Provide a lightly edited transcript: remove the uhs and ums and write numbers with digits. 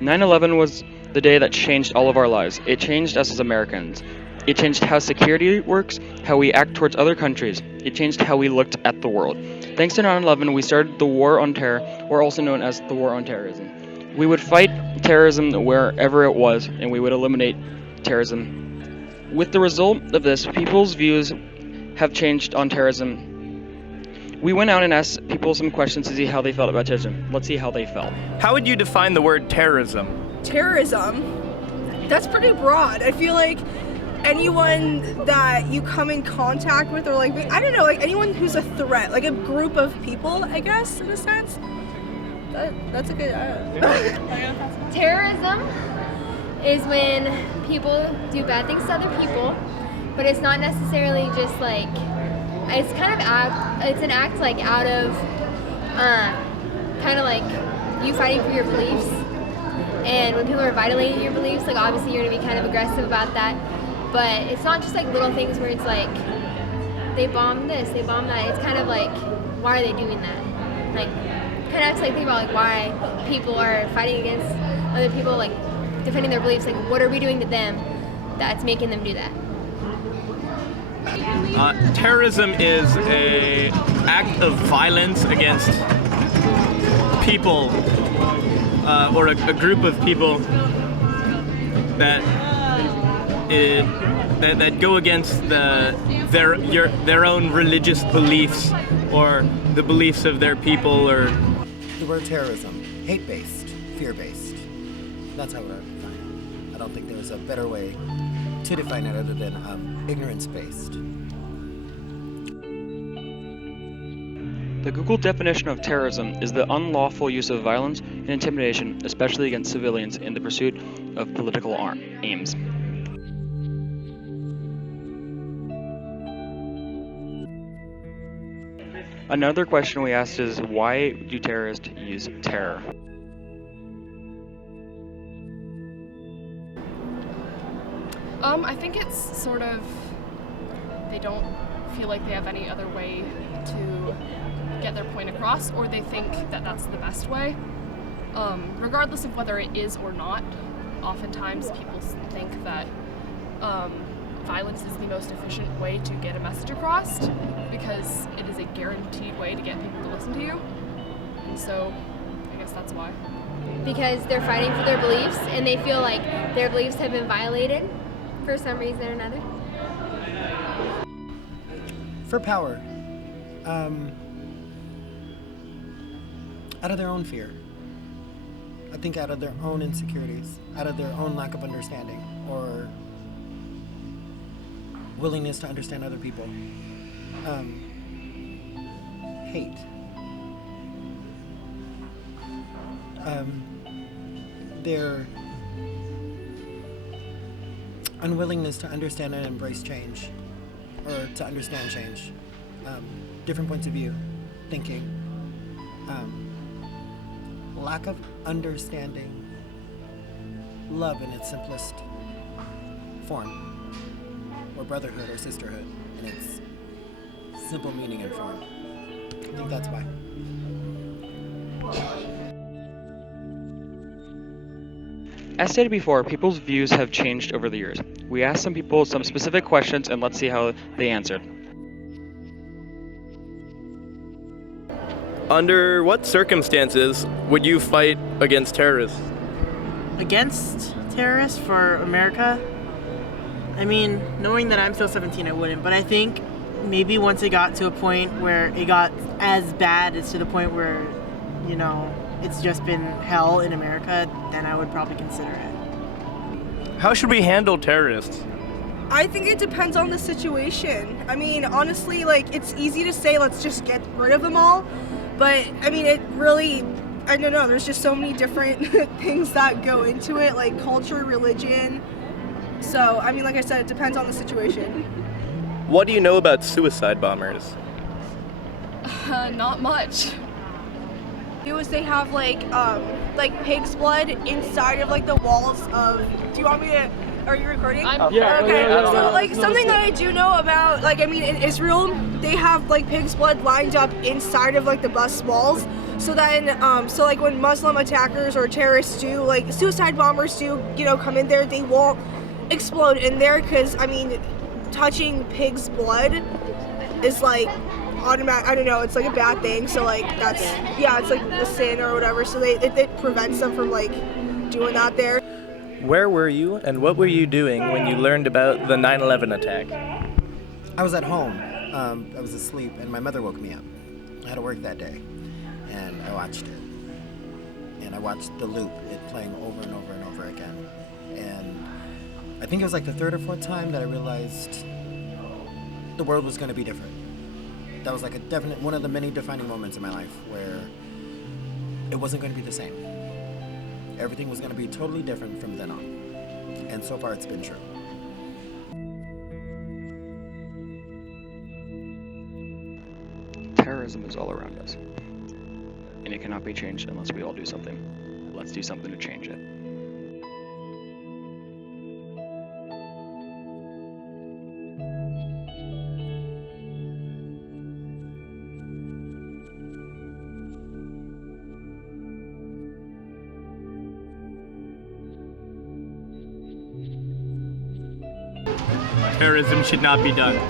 9/11 was the day that changed all of our lives. It changed us as Americans. It changed how security works, how we act towards other countries. It changed how we looked at the world. Thanks to 9/11, we started the War on Terror, or also known as the War on Terrorism. We would fight terrorism wherever it was, and we would eliminate terrorism. With the result of this, people's views have changed on terrorism. We went out and asked people some questions to see how they felt about terrorism. Let's see how they felt. How would you define the word terrorism? Terrorism? That's pretty broad. I feel like anyone that you come in contact with, or like, I don't know, like anyone who's a threat, like a group of people, I guess, in a sense. That's a good, Terrorism is when people do bad things to other people, but it's not necessarily just like, it's kind of it's an act like out of kind of like you fighting for your beliefs. And when people are violating your beliefs, like obviously you're gonna be kind of aggressive about that. But it's not just like little things where it's like they bomb this, they bomb that. It's kind of like, why are they doing that? Like kind of acts like think about like why people are fighting against other people, like defending their beliefs. Like what are we doing to them that's making them do that? Terrorism is an act of violence against people or a group of people that go against their own religious beliefs or the beliefs of their people. Or the word terrorism, hate-based, fear-based. That's how I would define it. I don't think there's a better way to define it other than ignorance-based. The Google definition of terrorism is the unlawful use of violence and intimidation, especially against civilians, in the pursuit of political aims. Another question we asked is, why do terrorists use terror? I think it's sort of, they don't feel like they have any other way to get their point across, or they think that that's the best way. Regardless of whether it is or not, oftentimes people think that violence is the most efficient way to get a message across because it is a guaranteed way to get people to listen to you. And so I guess that's why. Because they're fighting for their beliefs and they feel like their beliefs have been violated for some reason or another. For power. Out of their own fear. I think out of their own insecurities, out of their own lack of understanding or willingness to understand other people. Hate. Their unwillingness to understand and embrace change, or to understand change. Different points of view, thinking. Lack of understanding love in its simplest form, or brotherhood or sisterhood in its simple meaning and form. I think that's why. As stated before, people's views have changed over the years. We asked some people some specific questions and let's see how they answered. under what circumstances would you fight against terrorists? Against terrorists for America? I mean, knowing that I'm still 17, I wouldn't. But I think maybe once it got to a point where it got as bad as to the point where, you know, it's just been hell in America, then I would probably consider it. How should we handle terrorists? I think it depends on the situation. I mean, honestly, like, it's easy to say, let's just get rid of them all. But, I mean, it really, I don't know, there's just so many different things that go into it, like culture, religion. So, I mean, like I said, it depends on the situation. What do you know about suicide bombers? Not much. They have like pig's blood inside of like the walls of. Do you want me to? Are you recording? Yeah. Okay. Yeah. So like something that I do know about, like, I mean, in Israel, they have like pig's blood lined up inside of like the bus walls. So then, so like when Muslim attackers or terrorists do, like suicide bombers do, come in there, they won't explode in there because, I mean, touching pig's blood is like automatic. I don't know, it's like a bad thing. So like that's, yeah, it's like a sin or whatever. So it prevents them from like doing that there. Where were you and what were you doing when you learned about the 9/11 attack? I was at home. I was asleep, and my mother woke me up. I had to work that day, and I watched it. And I watched the loop, it playing over and over and over again. And I think it was like the third or fourth time that I realized the world was going to be different. That was like a definite, one of the many defining moments in my life where it wasn't going to be the same. Everything was going to be totally different from then on. And so far it's been true. Terrorism is all around us, and it cannot be changed unless we all do something. Let's do something to change it. Terrorism should not be done.